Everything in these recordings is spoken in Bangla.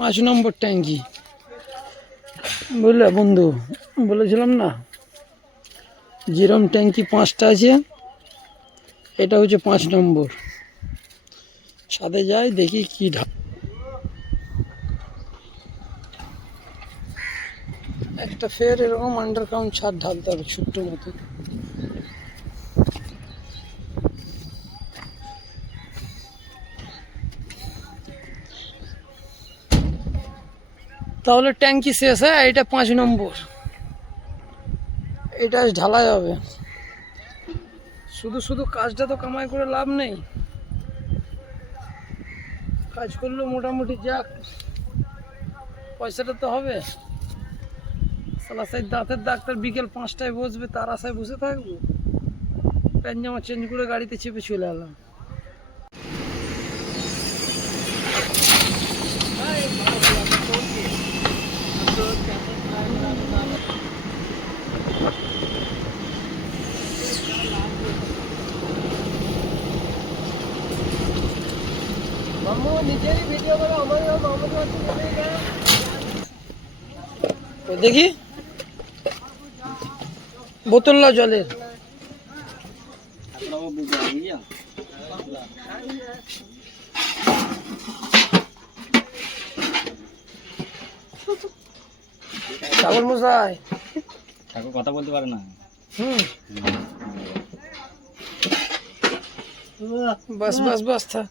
পাঁচ নম্বর ট্যাঙ্কি। বুঝলে বন্ধু? বলেছিলাম না? যেরম ট্যাঙ্কি পাঁচটা আছে, এটা হচ্ছে পাঁচ নম্বর। ছাদে যাই, দেখি কি ঢা একটা ফের এরকম আন্ডারগ্রাউন্ড ছাদ ঢালতে হবে, ছোট্ট মতো। তাহলে ট্যাঙ্কি শেষ হয়? এটা পাঁচ নম্বর। এটা ঢালাই হবে। শুধু শুধু কাজটা তো কামাই করে লাভ নেই। কাজ করলেও মোটামুটি যাক। পয়সাটা তো হবে। সালা সেই দাঁতের ডাক্তার বিকেল পাঁচটায় বসবে তার আশায় বসে থাকব। প্যান্ট জামা চেঞ্জ করে গাড়িতে চেপে চলে এলাম তো দেখি। বোতল না জলের। ঠাকুর মশাই। ঠাকুর কথা বলতে পারে না। হুম। বাস বাস বাস থা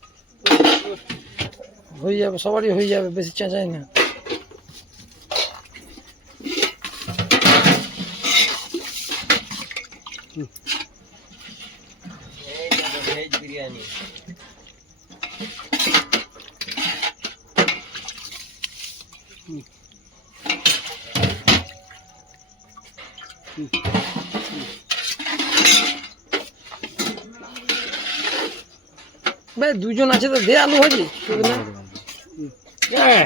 হয়ে যাবে সবারই হয়ে যাবে বেশি চেঁচাই না। বিরিয়ানি ভাই, দুজন আছে তো, দে আলু ভাজি। হ্যাঁ।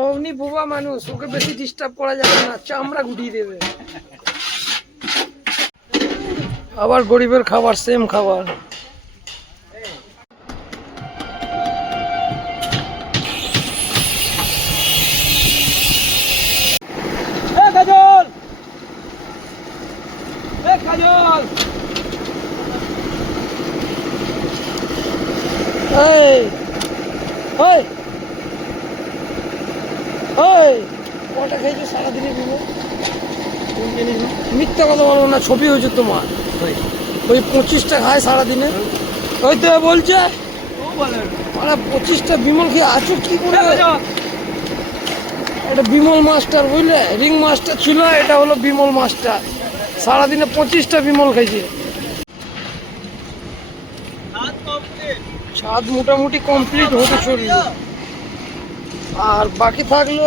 অমনি বোবা মানুষ, ওকে বেশি ডিস্টার্ব করা যাবে না, চামড়া গুটিয়ে দেবে। আবার গরিবের খাবার সেম খাবার কাজল কাজল এই ওই ওই কটা খেয়েছো সারাদিনে বিমো মিথ্যা কথা বলব না, ছবি হয়েছে তোমার। ওই পঁচিশটা খায় সারাদিনে। ওই তো বলছে মানে পঁচিশটা বিমল খেয়ে আছো কি করে? এটা বিমল মাস্টার বুঝলে? রিং মাস্টার ছিল, এটা হলো বিমল মাস্টার। সারাদিনে পঁচিশটা বিমল খেয়েছে ছাদ মোটামুটি কমপ্লিট হতে চলল। আর বাকি থাকল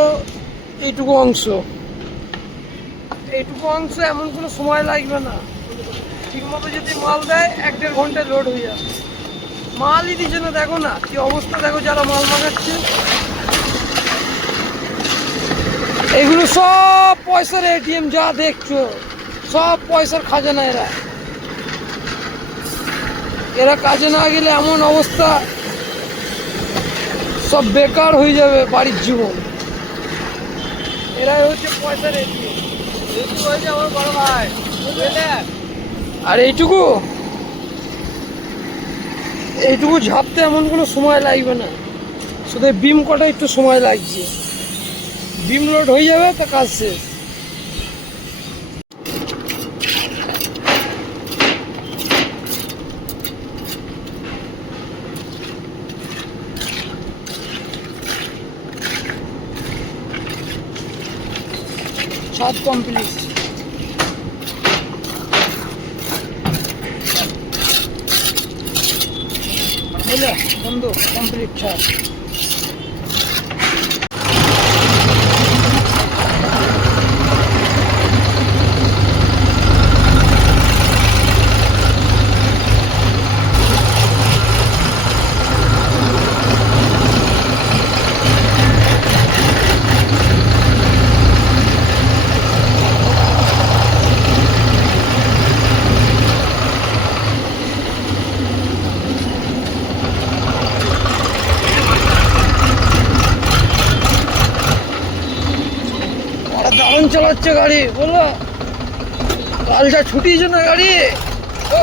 এইটুকু অংশ। এইটুকু অংশ এমন কোনো সময় লাগবে না। ঠিকমতো যদি মাল দেয়, এক দেড় ঘন্টায় লোড হয়ে যাবে। মালই দিচ্ছে না, দেখো না কি অবস্থা, দেখো যারা মাল মাগাচ্ছে এগুলো সব পয়সার এটিএম যা দেখছ, সব পয়সার খাজানা এরা। এরা কাজে না গেলে এমন অবস্থা। সব বেকার হয়ে যাবে বাড়ির জীবন। এরাই হচ্ছে পয়সার এটিএম আর এইটুকু? এইটুকু ঝাপতে এমন কোনো সময় লাগবে না। শুধু বিম কটা একটু সময় লাগছে। বিম লোড হয়ে যাবে, তা কাজ শেষ। ছাদ কমপ্লিট বুঝলে বন্ধু কমপ্লিট চালাচ্ছে গাড়ি বলো কালটা ছুটিয়েছে না গাড়ি? ও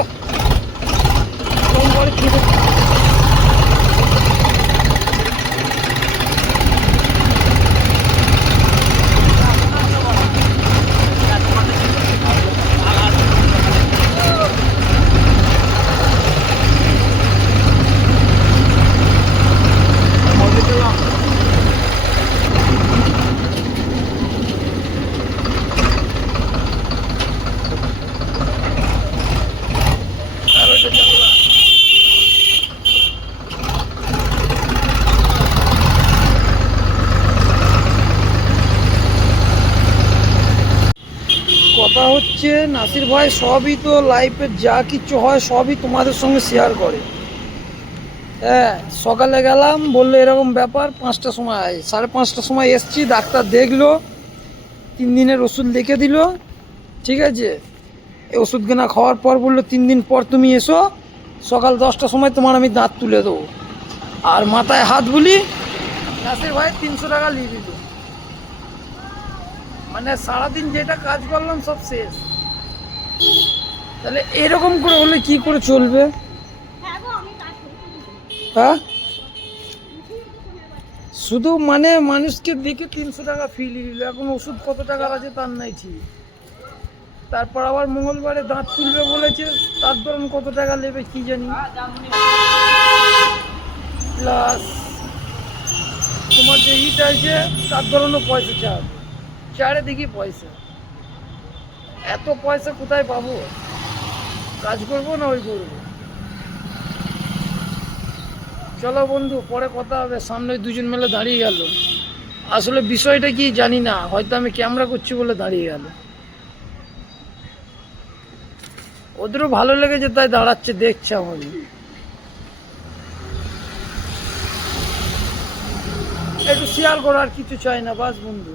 গাড়ি ছুটি কথা হচ্ছে নাসির ভাই সবই তো লাইফের যা কিছু হয় সবই তোমাদের সঙ্গে শেয়ার করে। হ্যাঁ সকালে গেলাম, বলল এরকম ব্যাপার, পাঁচটার সময় সাড়ে পাঁচটার সময় এসছি, ডাক্তার দেখল, তিন দিনের ওষুধ লিখে দিল, ঠিক আছে? এই ওষুধ কেনা খাওয়ার পর বলল, তিন দিন পর তুমি এসো, সকাল দশটার সময় তোমার আমি দাঁত তুলে দেবো। আর মাথায় হাত বলি, নাসির ভাই তিনশো টাকা নিয়ে দিল। মানে সারাদিন যেটা কাজ করলাম সব শেষ। তাহলে এরকম করে হলে কি করে চলবে? হ্যাঁ শুধু মানে মানুষকে দেখে তিনশো টাকা ফিল দিল এখন ওষুধ কত টাকার আছে তার নাই ঠিক। তারপর আবার মঙ্গলবারে দাঁত তুলবে বলেছে তার ধরুন কত টাকা নেবে কি জানি। প্লাস তোমার যে ইট আছে তার ধরনও পয়সা চাবে চারিদিকে পয়সা। এত পয়সা কোথায় পাবো? কাজ করব না ওই করব চলো বন্ধু, পরে কথা হবে। সামনে দুজন মিলে দাঁড়িয়ে গেল। আসলে বিষয়টা কি জানি না, হয়তো আমি ক্যামেরা করছি বলে দাঁড়িয়ে গেল। ওদেরও ভালো লেগেছে, তাই দাঁড়াচ্ছে, দেখছে আমাকে একটু শেয়ার করার কিছু চাই না, বাস বন্ধু।